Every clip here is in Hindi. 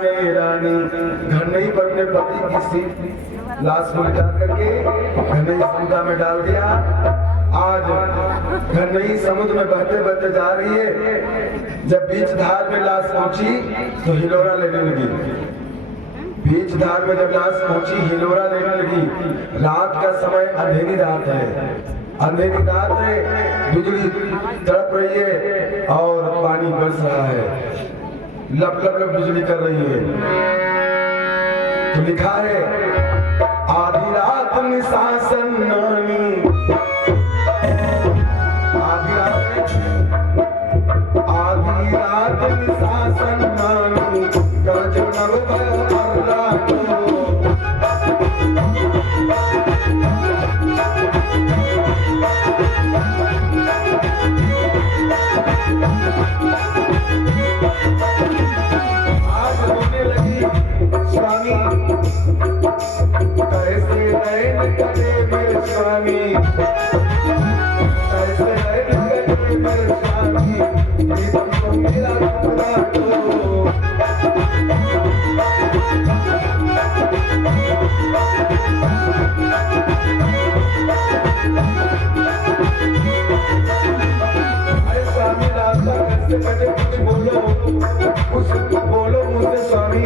में रानी, घर नहीं पर अपने पति की सीट लाश को उठा करके घर नहीं समुद्र में डाल दिया। आज घर नहीं समुद्र में बहते बहते जा रही है। जब बीच धार में लाश पहुंची तो हिलोरा लेने लगी। बीच धार में जब लाश पहुंची हिलोरा लेने लगी। रात का समय, अंधेरी रात है, अंधेरी रात है, बिजली तड़प रही है और पानी बरस रहा है, लब लब लब बिजली कर रही है। तो लिखा है आधी रात निशासन नानी, आधी रात निशासन नानी, गजनव बहरा को आज होने लगी स्वामी, कैसे नैन कटे मेरे स्वामी, कैसे नैन कटे मेरे स्वामी, तुमको मेरा खुदा को कटे। कुछ बोलो मुझसे स्वामी,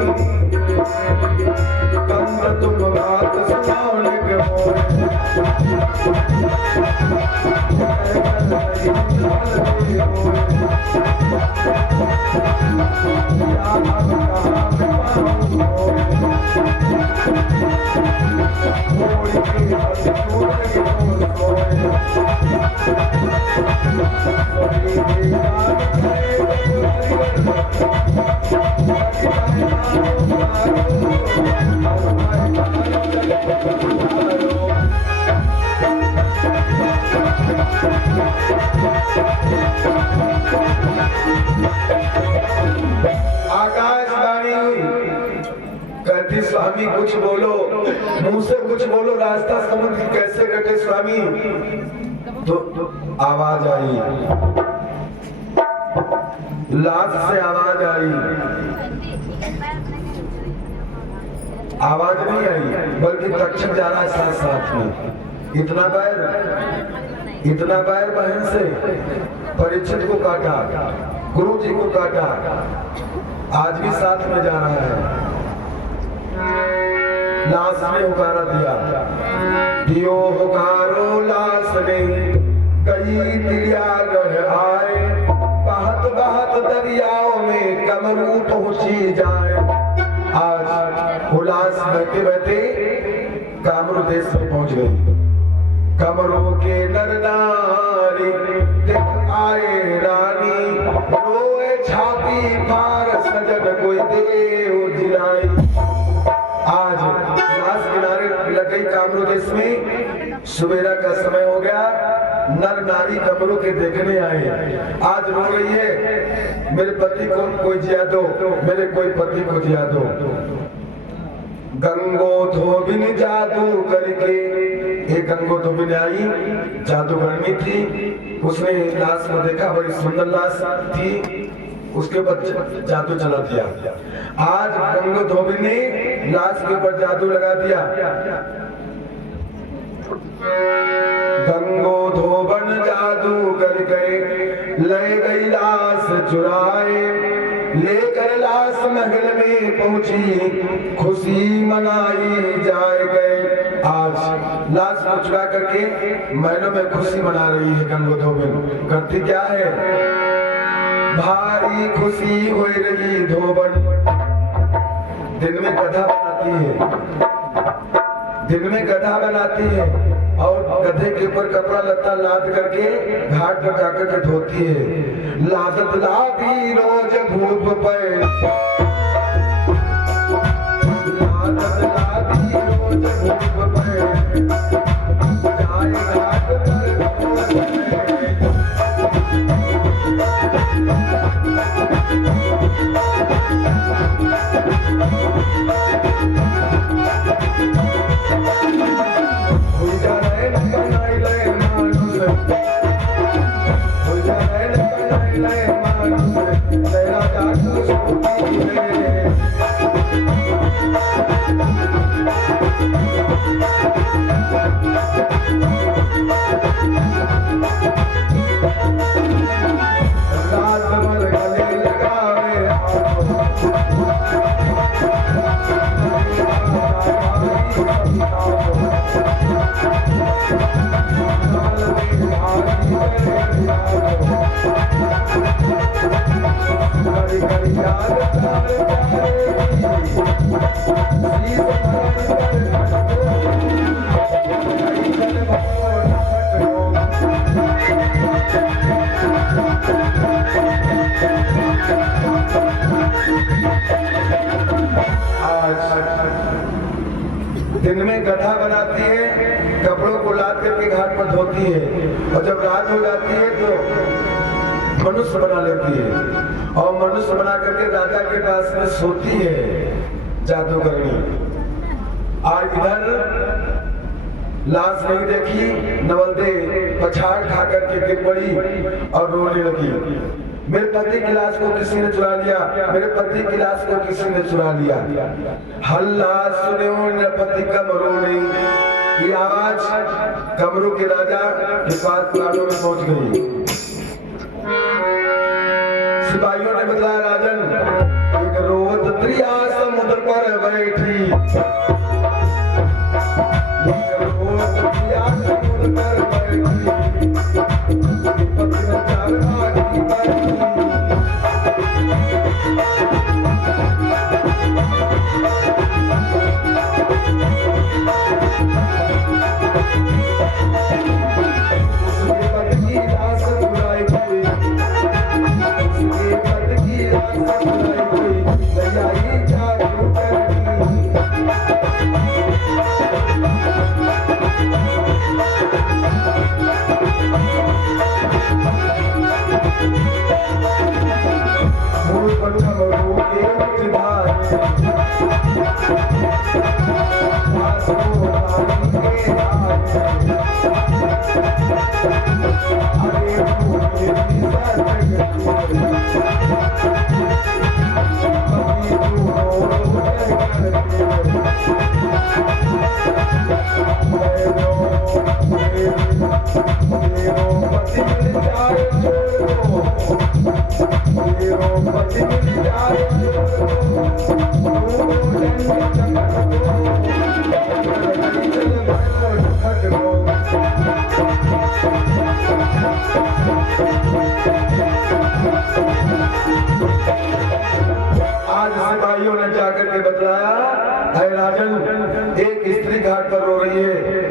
कम तुम बात सुनाने के स्वामी कुछ बोलो, मुंह से कुछ बोलो, रास्ता समुद्र कैसे कटे स्वामी। तो आवाज आई, लाश से आवाज आई, आवाज नहीं आई बल्कि तक्षक जा रहा है साथ साथ में। इतना बैर बहन से परीक्षित को काटा, गुरु जी को काटा, आज भी साथ में जा रहा है। लाश में हुकारा दिया, दियो हुकारो लाश में, कई तिलियागढ़ आए, बहत बहत दरियाओं में कमरू पहुंची जाए। आज उलास बहते बहते कामरू देश में पहुंच गई। कमरों के नर नारी देख आए रानी, रोए छाती फार सजन कोई देव जिलाई। आज लाश किनारे लग गई कामरू देश में, सुबेरा का समय हो गया, नर नारी कमरू के देखने आए। आज रो रही है, मेरे पति को कोई जिया दो, मेरे कोई पति को जिया दो। गंगो धोबिन जादू करके, एक गंगो धोबिन आई, जादूगरनी थी, उसने लाश को देखा, बड़ी सुंदर लाश थी, उसके ऊपर जादू चला दिया। आज गंगो धोबिन ने लाश के ऊपर जादू लगा दिया। गंगो धोबन जादू कर गए, ले गई लाश चुराए, लेकर लाश महल में पहुंची, खुशी मनाई जाए गए। आज लाश को चुरा करके महलों में खुशी मना रही है गंगो धोबन। करती क्या है, भारी खुशी हो रही धोबन। दिन में गधा बनाती है, दिन में गधा बनाती है और गधे के ऊपर कपड़ा लत्ता लाद करके घाट पर जाकर के धोती है। लादत लादी रोज भूप पे, लादत लादी रोज भूप पे, जाए घाट पर Thank you. दिन में गधा बनाती है, कपड़ों को लाद करके घाट पर धोती है, और जब रात हो जाती है तो मनुष्य बना लेती है, और मनुष्य बना करके राजा के पास में सोती है जादूगरनी। आज इधर लाश नहीं देखी, नवलदे पछाड़ खा करके गिर पड़ी और रोने लगी। मेरे पति की लाश को किसी ने चुरा लिया, मेरे पति की लाश को किसी ने चुरा लिया। हल्ला सुने पति कमरू ने की आवाज कमरू के राजा के पास प्लाटों में पहुंच गई। सिपाहियों ने बताया, राजन एक रोहत दरिया समुद्र पर बैठी, रोहत दरिया समुद्र पर बैठी, पति ने चालना की बैठी।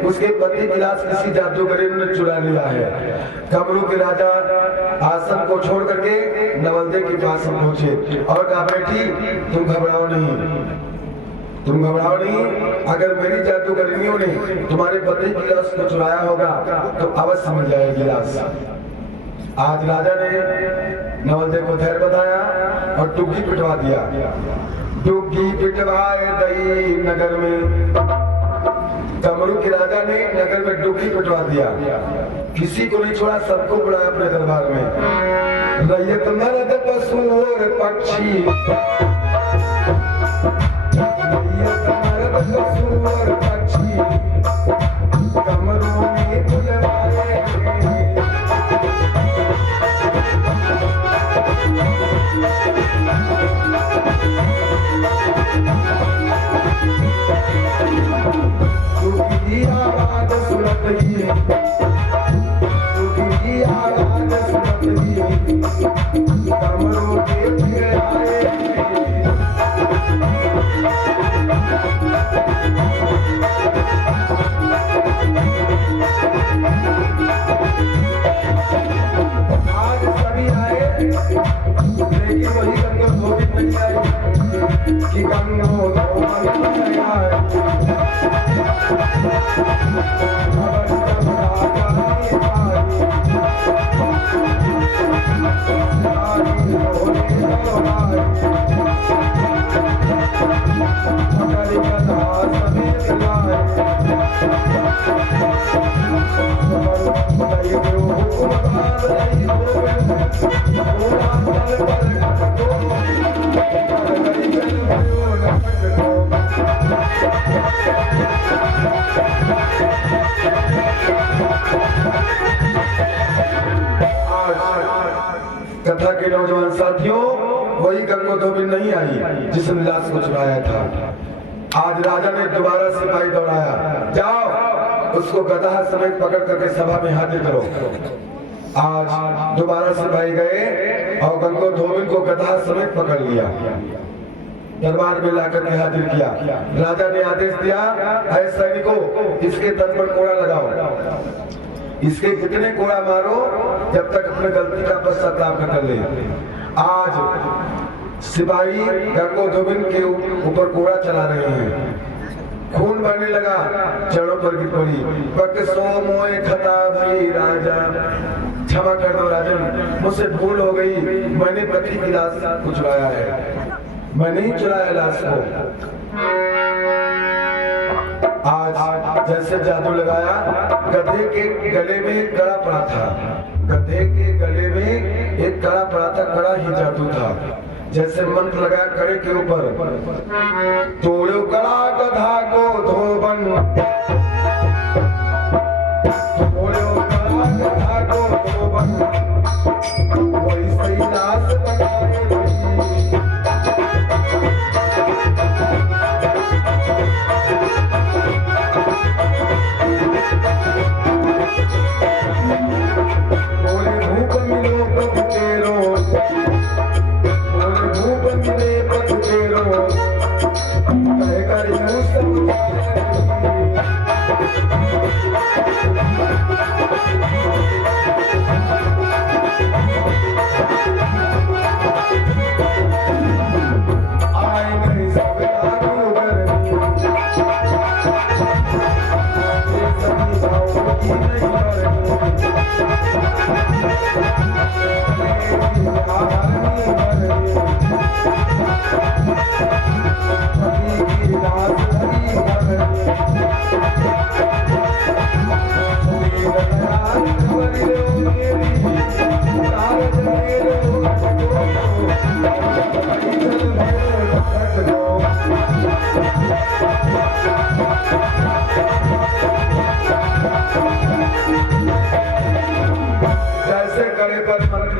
उसके पति की लाश किसी जादूगर ने चुरा लिया है। कमरू के राजा आसन को छोड़ करके नवलदे के पास पहुंचे और कहा, बेटी तुम घबराओ नहीं, तुम घबराओ नहीं, अगर मेरी जादूगरनियों ने तुम्हारे पति की लाश को चुराया होगा तो अवश्य मिल जाएगी लाश। आज राजा ने नवलदे को धैर्य बताया और टुक्की पिटवा दिया। टुक्की पिटवाए दई नगर में, कमरू के राजा ने नगर में डुबकी पिटवा दिया, किसी को नहीं छोड़ा, सबको बुलाया अपने दरबार में। रैयत मर्द पशु और पक्षी, रैयत मर्द पशु और पक्षी, कमरू ने बुलवाए। आवाज सुनत ही, आवाज सुनत ही, कमरू के फिर आए। आज सभी आए, लेकिन वही गंगो धोबी नहीं आई कि गंगो नहीं आए। कथा के नौजवान साथियों, वही गंगो धोबी नहीं आई जिसने लाश को चुराया था। आज राजा ने दोबारा सिपाही दौड़ाया, जाओ उसको गधा समेत पकड़ करके सभा में हाजिर करो। आज दोबारा सिपाही गए और गंगो धोबिन को गधा समेत पकड़ लिया, दरबार में लाकर के हाजिर किया। राजा ने आदेश दिया, ऐ सैनिकों, इसके तन पर कोड़ा लगाओ, इसके कितने कोड़ा मारो जब तक अपने गलती का पश्चाताप न कर ले। आज सिपाही गंगो धोबिन के ऊपर कोड़ा चला रहे हैं, खून बहने लगा, चरणों पर गिर पड़ी। बकसो मोए खता भई राजा, क्षमा कर दो राजन, मुझसे भूल हो गई, मैंने पति की लाश को चुराया है, मैं नहीं चुराया लाश को। आज जैसे जादू लगाया, गधे के गले में एक कड़ा पड़ा था, गधे के गले में एक कड़ा पड़ा था, कड़ा ही जादू था। जैसे मंत्र लगाया कड़े के ऊपर, तोड़ो कड़ा गधा को धोबन, तोड़ो कड़ा गधा को धोबन, वही सही लाश बनाए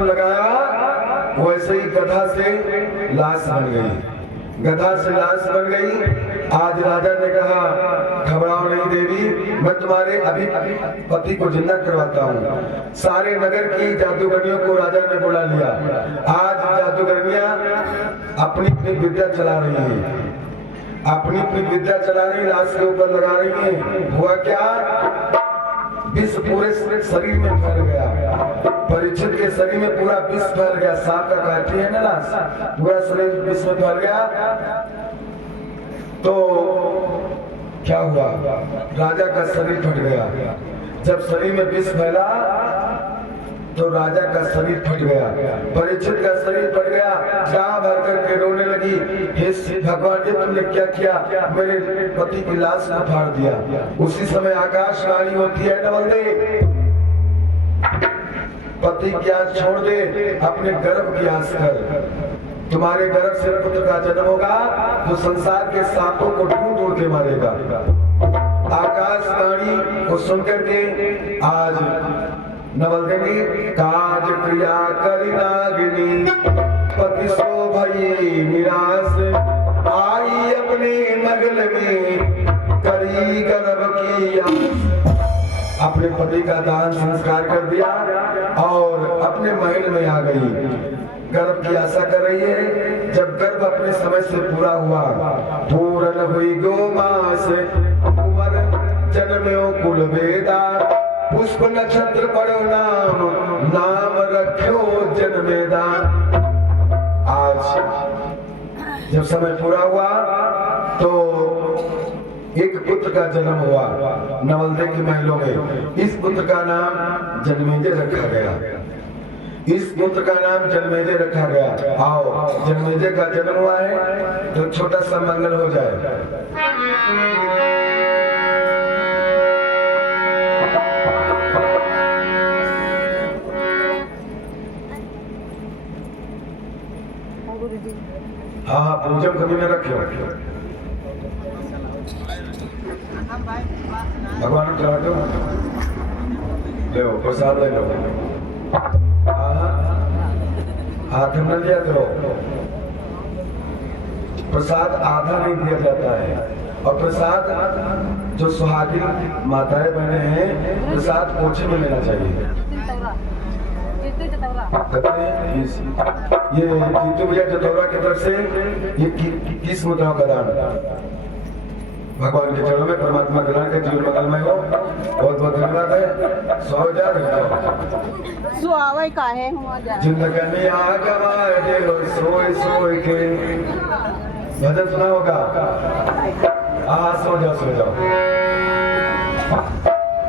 लगाया, वैसे ही गधा से लाश बन गई, गधा से लाश बन गई। आज राजा ने कहा, घबराओ नहीं देवी, मैं तुम्हारे अभी पति को जिंदा करवाता हूँ। सारे नगर की जादूगरनियों को राजा ने बुला लिया। आज जादूगरनियां अपनी अपनी विद्या चला रही है, अपनी अपनी विद्या चला रही, लाश के ऊपर लगा रही है। हुआ क्या, विष पूरे शरीर में फैल गया, परीक्षित के शरीर में पूरा विष फैल गया। सांप का काठी है ना लाश, पूरा शरीर विष में फैल गया। तो क्या हुआ, राजा का शरीर फट गया। जब शरीर में विष फैला तो राजा का शरीर फट गया, परीक्षित का शरीर फट गया। गाँव भर करके रोने लगी, हे भगवान जी तुमने क्या किया, मेरे पति की लाश को फाड़ दिया। उसी समय आकाशवाणी होती है, नवल दे, पति की आस छोड़ दे, अपने गर्भ की आस कर, तुम्हारे गर्भ से पुत्र का जन्म होगा जो संसार के सांपों को ढूंढ ढूंढ के मारेगा। आकाशवाणी को सुनकर के आज नवलदेवी काज क्रिया करी नागिनी, पति सो भई निराश, आई अपने मगल में करी गर्भ की आस। अपने पति का दान संस्कार कर दिया और अपने महल में आ गई, गर्भ की आशा कर रही है। जब गर्भ अपने समय से पूरा हुआ, पूर्ण हुई गो मास, उमर जन्म्यो कुल वेदा, पुष्प नक्षत्र पढ़ो नाम, नाम रखो जन्मेदा। आज जब समय पूरा हुआ तो एक पुत्र का जन्म हुआ नवलदे के महलों में। इस पुत्र का नाम जन्मेजय रखा गया, इस पुत्र का नाम जन्मेजय रखा गया। आओ, जन्मेजय का जन्म हुआ है तो छोटा सा मंगल हो जाए। हाँ हाँ, पूजन कभी न रखियो, भगवान चढ़ा दो, लो प्रसाद ले लो। हाथ में लिया करो, प्रसाद आधा नहीं दिया जाता है। और प्रसाद जो सुहागिन माताएं बहने हैं, प्रसाद पोछे में लेना चाहिए। ये जीतू भैया जतौरा की तरफ से ये किस मुद्राओं का दान भगवान के चरणों में परमात्मा कल्याण का जीवन मंगलमय हो। बहुत बहुत धन्यवाद है। 100,000 सुआवे का है जिंदगी आ गवाए देव सोए सोए के भजन सुना होगा। सो जाओ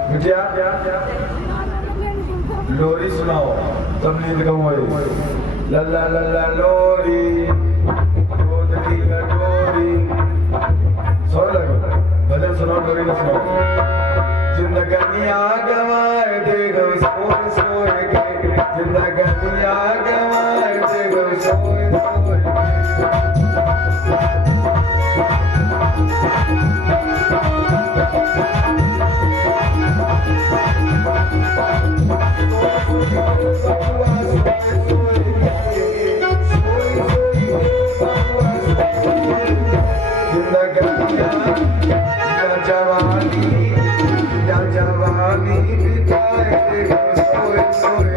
बिटिया लोरी सुनाओ तब नींद कम होई। लल्ला लल्ला लोरी दूध की कटोरी भजन सुनाओ लोरी न सुनाओ। जिंदगी आ गवाए देव सोए सोए के जिंदगी आ गवाए देव सोए सोए जवानी बिताए सोए सोए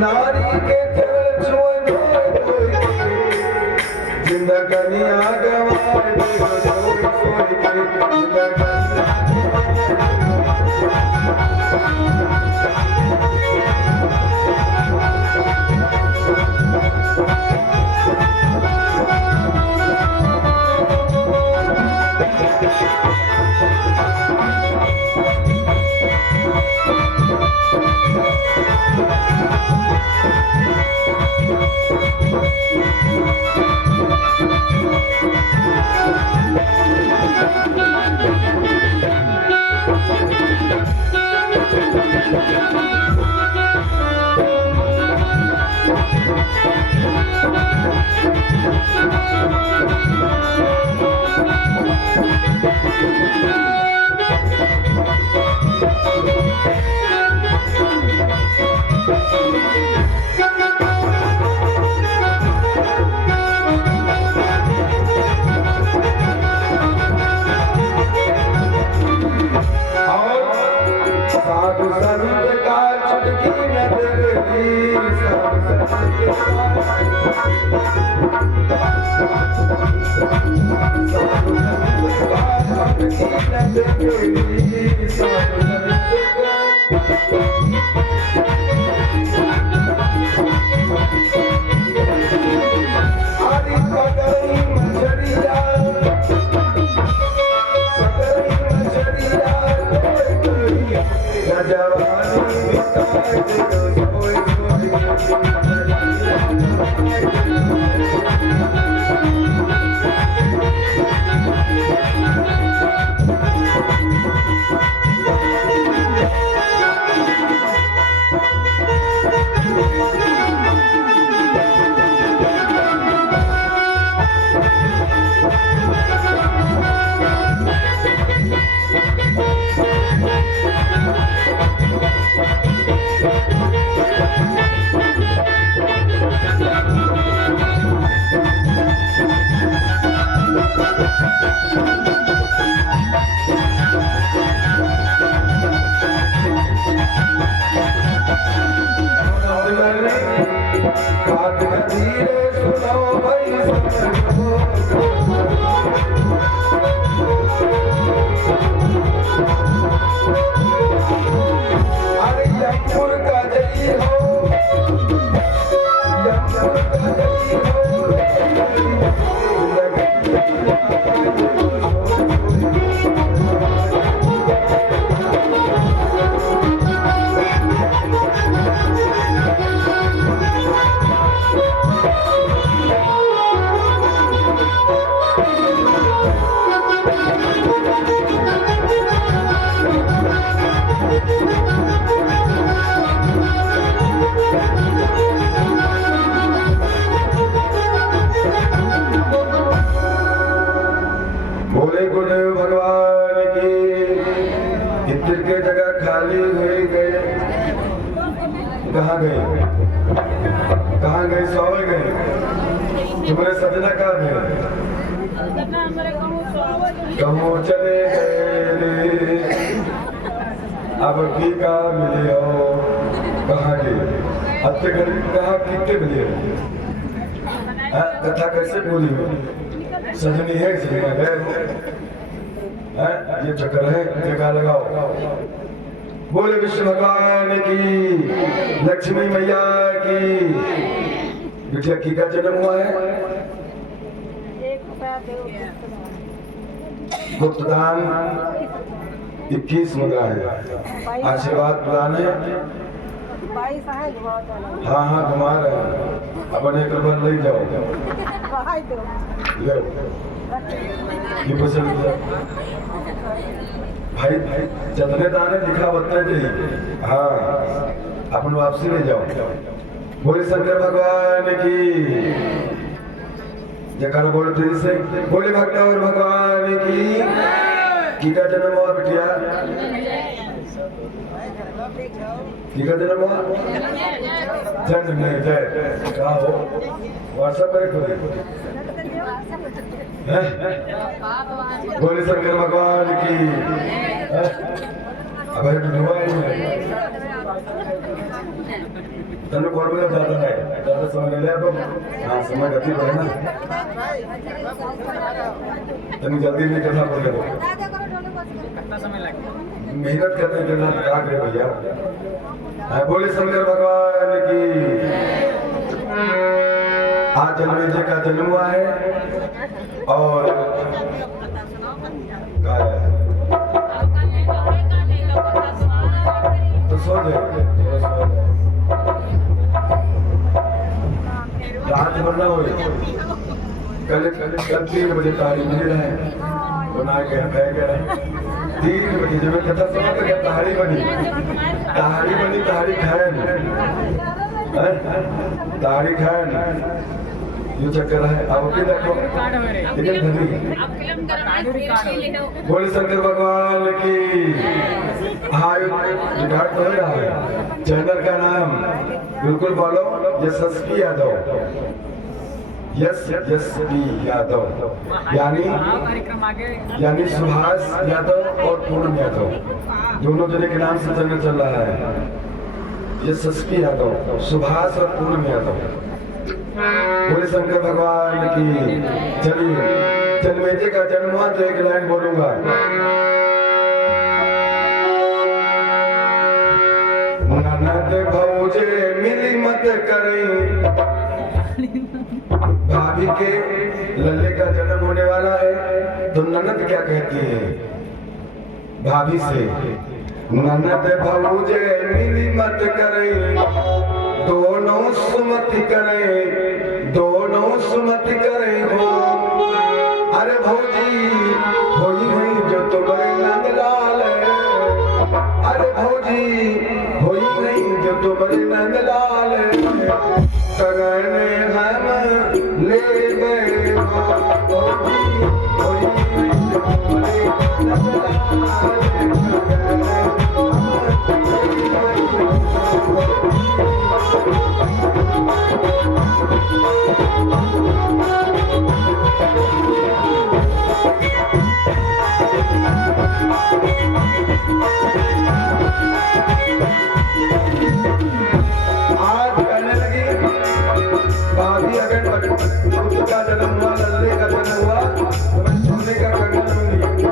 नारी के चरण छुए जिंदगी आ गवाए देव सोए सोए के साधु संत का की न देगी सब कहाँ गए सोवे गए तुम्हारे सजना कहाँ गए कहूँ चले गए अब की का मिले हो कहाँ गए अब तक कहाँ कितने बजे कथा कैसे बोली हो सजनी है सजना गए ये चक्कर है टीका लगाओ बोले विष्णु भगवान की लक्ष्मी मैया की बिटिया की का जन्म हुआ है गुप्तदान 21 मंगा है आशीर्वाद प्रदान है हाँ हाँ घुमा रहे हैं अपने एक बार ले जाओ ले ये पसंद भाई जतने दाने लिखा उतने चाहिए हाँ अपन वापसी ले जाओ बोले शंकर भगवान की जयकारा बोले प्लीज से बोले भक्त और भगवान की का जन्म हुआ बिटिया की का जन्म हुआ जन्म नहीं जय कहा हो व्हाट्सएप पर खोले बोले शंकर भगवान की अब तनु कौन बोला ज्यादा है ज्यादा समय ले लिया तो हाँ समय गति बढ़े ना तनु जल्दी नहीं करना पड़ेगा मेहनत करने के बाद क्या करे भैया बोले शंकर भगवान की आज जन्मेजय का जन्म हुआ है और तो सो जाए रात बनना हो कल 3 बजे तारीख मिल रहा है बना के कह रहे 3 बजे जब कथा सुना तो क्या तहारी बनी तहारी खाए तहारी खाए ये चक्कर है अब भी देखो लेकिन बोले शंकर भगवान की रिकॉर्ड हो रहा है चैनल का नाम बिल्कुल बोलो यशस्वी यादव यशस्वी यादव यानी सुभाष यादव और पूनम यादव दोनों जने के नाम से चैनल चल रहा है यशस्वी यादव, सुभाष और पूर्णिम यादव। बोले शंकर भगवान की। चलिए जन्मेजय का जन्म हुआ तो एक लाइन बोलूंगा। ननद भौजे मिली मत करें। भाभी के लल्ले का जन्म होने वाला है तो ननद क्या कहती है भाभी से? ननद भौजे मिली मत करें, दोनों सुमति करें, दोनों सुमति करें हो। अरे भौजी होई नहीं जो तुम्हारे नंदलाल, अरे भौजी होई नहीं जो तुम्हारे नंदलाल, कगने हम ले गए हो। होई नहीं जो तुम्हारे नंदलाल, का जन्म हुआ, लल्ले का जन्म हुआ तो मैं सोने का कंगन लूंगी।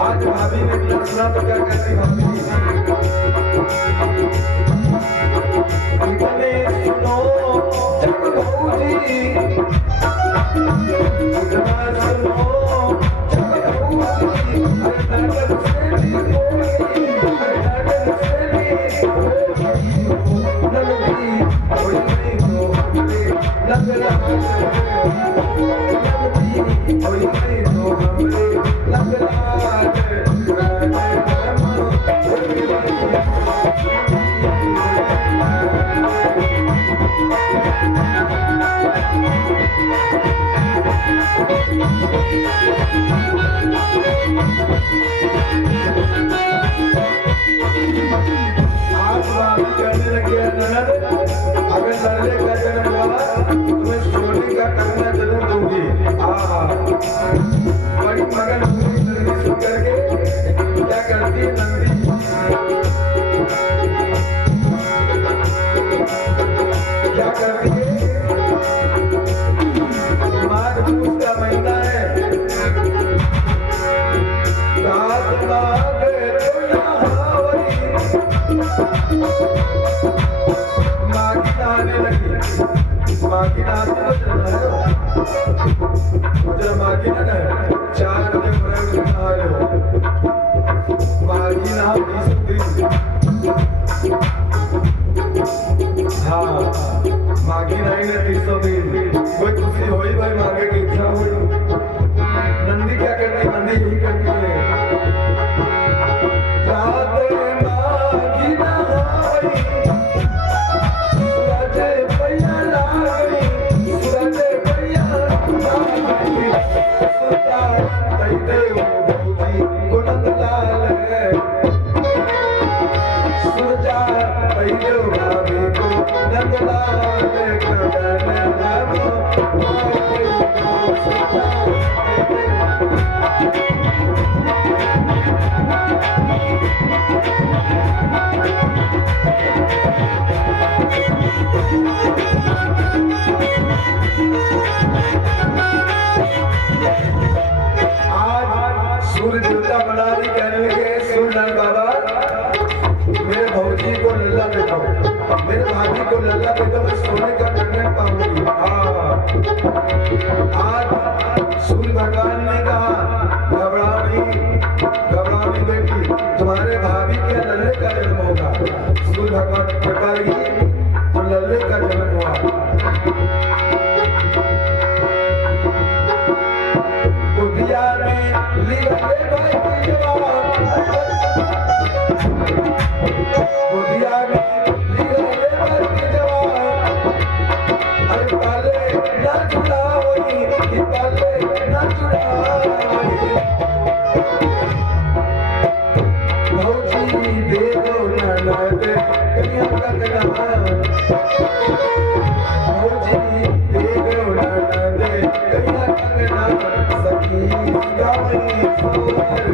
आज भाभी ने पूछना तो क्या कहती भाभी? इतने सुनो जब भौजी, इतना सुनो जब भौजी, ननद से भी बोली, ननद से भी बोली, ननदी होई नहीं तो हमरे नंदलाल, ननदी होई नहीं तो हमरे नंदलाल। अगर लल्ले का जन्म हुआ तुम्हें सोने का कंगन जरूर दूंगी। बड़ी मगन पूरी नंदी सुन करके क्या करती है नंदी? क्या करती है? माघ पूस का महीना है, रात माघ माघी नहाने लगी। माघी नहाने जरा माघी ना नहाए, 4 बजे मुझे नहा लो। माघी नहा 20 दिन। हाँ माघी नहीं ना 300 दिन। कोई खुशी हुई भाई, मांगे की इच्छा हुई। नंदी क्या करती? नंदी यही करती है, सूर्य देवता मनाली कहने लगे, सुन नल बाबा, मेरे भौजी को लल्ला दे दो, मेरे भाभी को लल्ला दे दो, मैं सोने का कंगन पाऊंगी। आज सूर्य भगवान ने कहा, घबराओ नहीं बेटी, तुम्हारे भाभी के लल्ले का जन्म होगा। सूर्य भगवान की कृपा रही तो लल्ले का जन्म हुआ। बुधिया में लीले भाई की जवान, बुधिया में लीले भाई की जवान, अरे पाले ना चुराओ, पाले ना चुराओ। भौजी दे दो ननद कन्या कंगना, भौजी दे दो ननद कन्या कंगना, सखी गावई सोहर।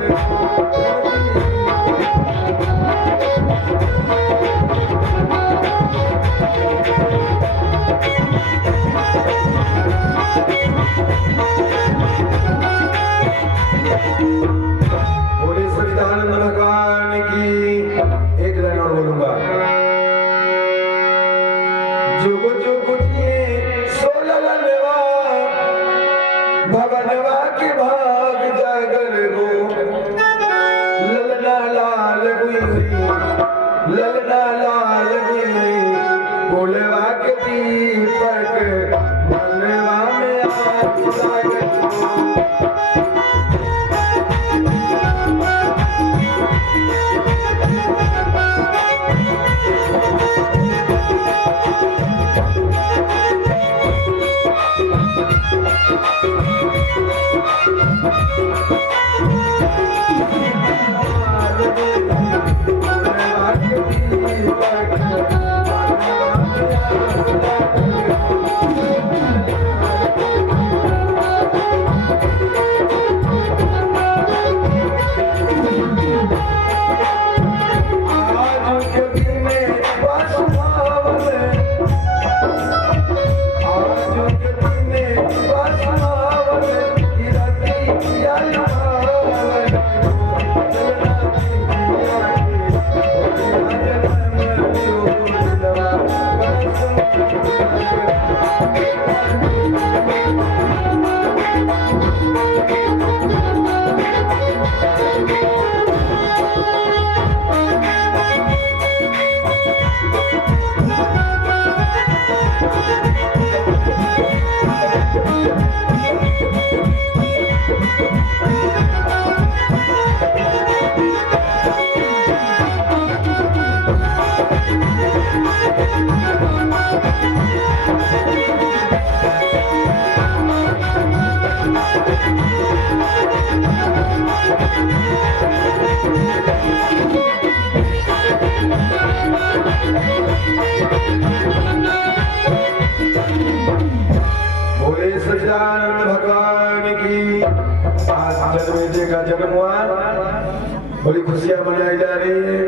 खुशियां मनाई जा रही है।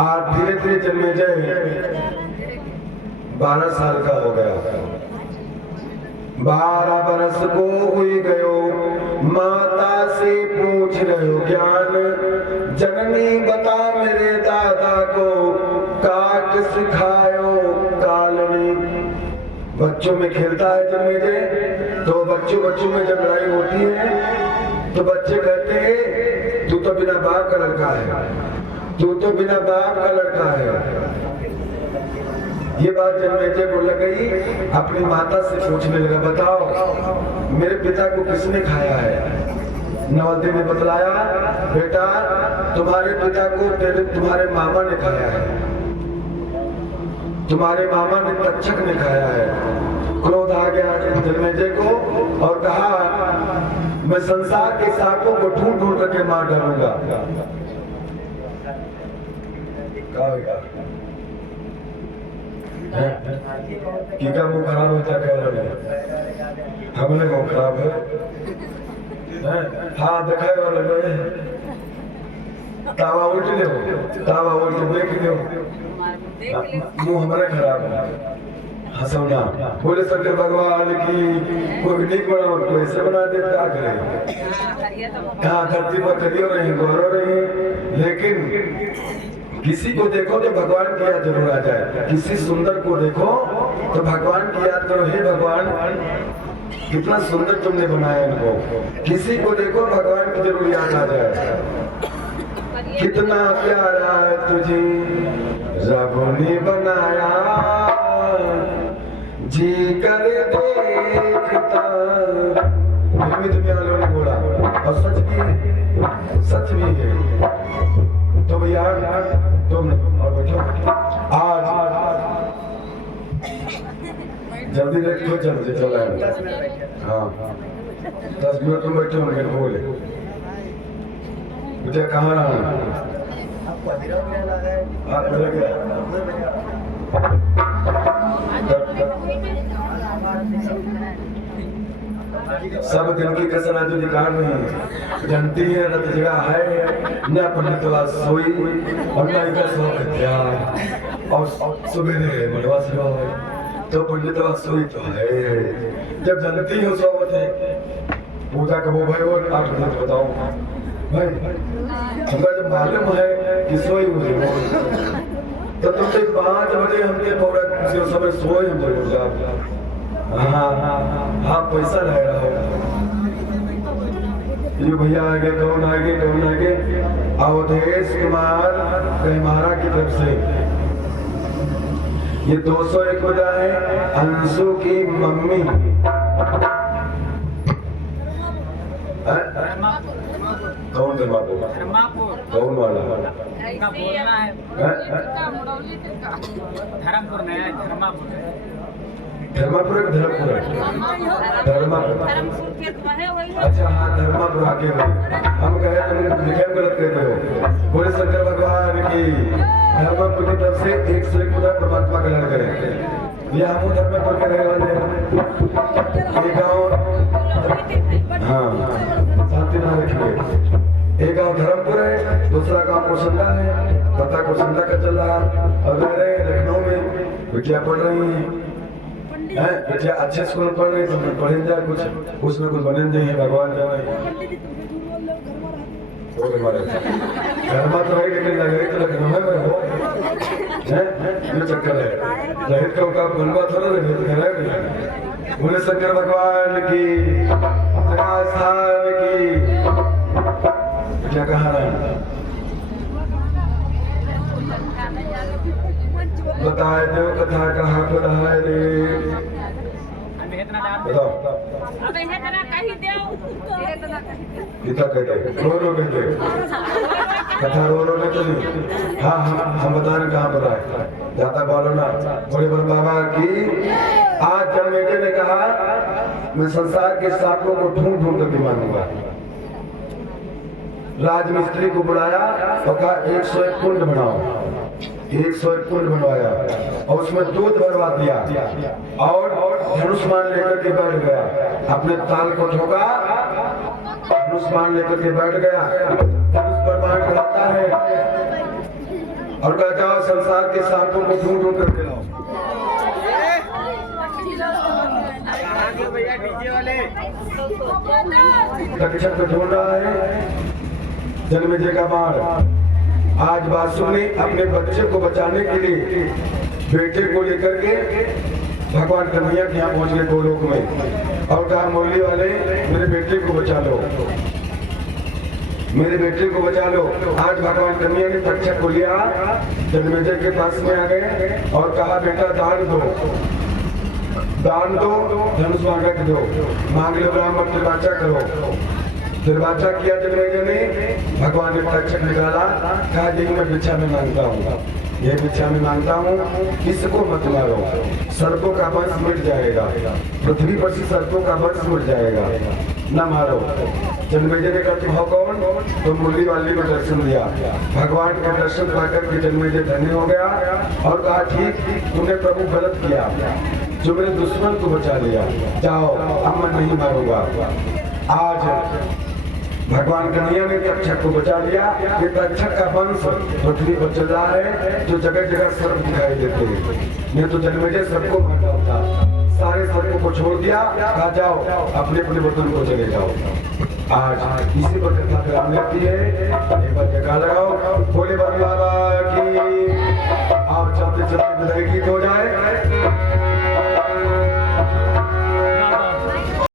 आज धीरे धीरे जन्मेजय 12 साल का हो गया। 12 बरस को हुई गयो, माता से पूछ रहे ज्ञान, जननी बता मेरे दादा को काट सिखायो कालनी। बच्चों में खेलता है जन्मेजय, तो बच्चों में जब लड़ाई होती है तो बच्चे कहते हैं तू तो बिना बाप का लड़का है, तू तो बिना बाप का लड़का है। ये बात जन्मेजय को लग गई, अपनी माता से पूछने लगा, बताओ मेरे पिता को किसने खाया है? नवलदेव ने बतलाया, बेटा तुम्हारे पिता को तुम्हारे मामा ने खाया है, तुम्हारे मामा ने तक्षक ने खाया है। क्रोध आ गया जन्मेजय को और कहा मैं संसार के सांपों को ढूंढ ढूंढ करके मार डालूंगा। क्या मुंह खराब होता है? हमने मुंह खराब है। हाँ दिखाए वाले तावा उल्ट ले, तावा उल्ट देख लो, मुंह हमारे खराब है। हंसौना बोले शंकर भगवान की कोई नीक बना कोई ऐसे बना दे क्या करे? हाँ धरती पर करियो रही गौरव रही, लेकिन किसी को देखो तो भगवान की याद जरूर आ जाए। किसी सुंदर को देखो तो भगवान की याद करो, हे भगवान कितना सुंदर तुमने बनाया इनको। किसी को देखो भगवान की जरूर याद आ जाए। कितना प्यारा है तुझे रब ने बनाया, जी कर देखता। तुम्हें ने बोला और सच भी है। तो भैया तुम और बैठो, आज जल्दी देखो, जल्दी चला। हाँ 10 मिनट तुम बैठो, मैं बोले मुझे कहाँ रहा सब दिन की कसर जो निकाल रही जानती है न तो जगह है न पंडितवा सोई और न इधर सो क्या और सुबह मनवा सेवा है तो पंडितवा सोई तो है। जब जानती हो सोवत है पूजा कबो भाई और 8 बजे बताओ भाई हमका जब मालूम है कि सोई मुझे तो तुमसे 5 बजे हमके पौड़ा समय सोए हम जरूर जा। हाँ पैसा लग रहा होगा। ये भैया आगे कौन आगे अवधेश कुमार कहमारा की तरफ से ये 201 बजा है। अंशु की मम्मी कौन कौन वाला धर्मापुर अच्छा हाँ धर्मापुर आके हम कहे तुम लिखे गलत कहते हो। बोले शंकर भगवान की धर्मापुर की तरफ से 101 परमात्मा कल्याण करें। ये हम धर्मापुर के रहने वाले एक गाँव हाँ शांति ना रखिए। एक गाँव धर्मपुर है, दूसरा गाँव कोसंडा है। पता कोसंडा का चल रहा और रह रहे लखनऊ में बिटिया पढ़ रही है। बेटिया अच्छे स्कूल में पढ़ रही तो पढ़े जाए कुछ में कुछ बने नहीं है। भगवान घर में तो है लेकिन लगे तो लखनऊ में हो ये चक्कर है। रहित का बनवा थोड़ा रहे। बोले शंकर भगवान की स्थान की क्या कहा रहा बताए दो कथा कहा कहा रे बताओ गीता कहते रो कहते कथा रो नहीं चली। हाँ हम बता रहे कहाँ पर आए जाता बोलो ना। बड़े बड़े बाबा की आज जन्मेजय ने कहा मैं संसार के सांपों को ढूंढ करके मारूंगा। राजमिस्त्री को बुलाया और कहा 101 कुंड बनाओ। 101 कुंड बनवाया और उसमें दूध भरवा दिया और धनुष्मान लेकर के बैठ गया। अपने ताल को ठोका, धनुष्मान लेकर के बैठ गया। धनुष पर बाण चढ़ाता है और कहता है संसार के सांपों को ढूंढ ढूंढ करके लाओ। तक्षक को ढूंढ रहा है जन्मेजय का बाण। आज वासु ने अपने बच्चे को बचाने के लिए बेटे को लेकर के भगवान कन्हैया के यहाँ पहुंच गए गोलोक में और कहा मुरली वाले मेरे बेटे को बचा लो, मेरे बेटे को बचा लो। आज भगवान कन्हैया ने तक्षक को लिया, जन्मेजय के पास में आ गए और कहा बेटा दान दो, दान दो, धनुष मांगा के दो, मांग लो ब्राह्मण निर्वाचा करो। निर्वाचा किया जन्मेजय ने, भगवान ने तक्षक निकाला, कहा यही मैं भिक्षा में मांगता हूँ, यह भिक्षा में मांगता हूँ, किसको मत मारो, सर्पों का वंश मिट जाएगा, पृथ्वी पर से सर्पों का वंश मिट जाएगा, न मारो। जन्मेजय ने कहा तुम हो कौन? तो मुरली वाली को दर्शन दिया, भगवान का दर्शन पाकर के जन्मेजय धन्य हो गया और कहा ठीक तुमने प्रभु गलत किया, जो मेरे दुश्मन को बचा लिया, जाओ अब मैं नहीं मारूंगा। आज भगवान कन्हैया ने तक्षक को बचा लिया। ये तक्षक का वंश पृथ्वी पर चल रहा है, जो जगह जगह सर्प दिखाई देते हैं। नहीं तो जन्मेजय सबको मार डालता, सारे सर्पों को छोड़ दिया, कहा जाओ अपने अपने वतन को चले जाओ। आज इसी पर कथा विराम लेती है। एक बार जयकार लगाओ, भोले बाबा की। आप चलते चलते विदाई गीत हो जाए।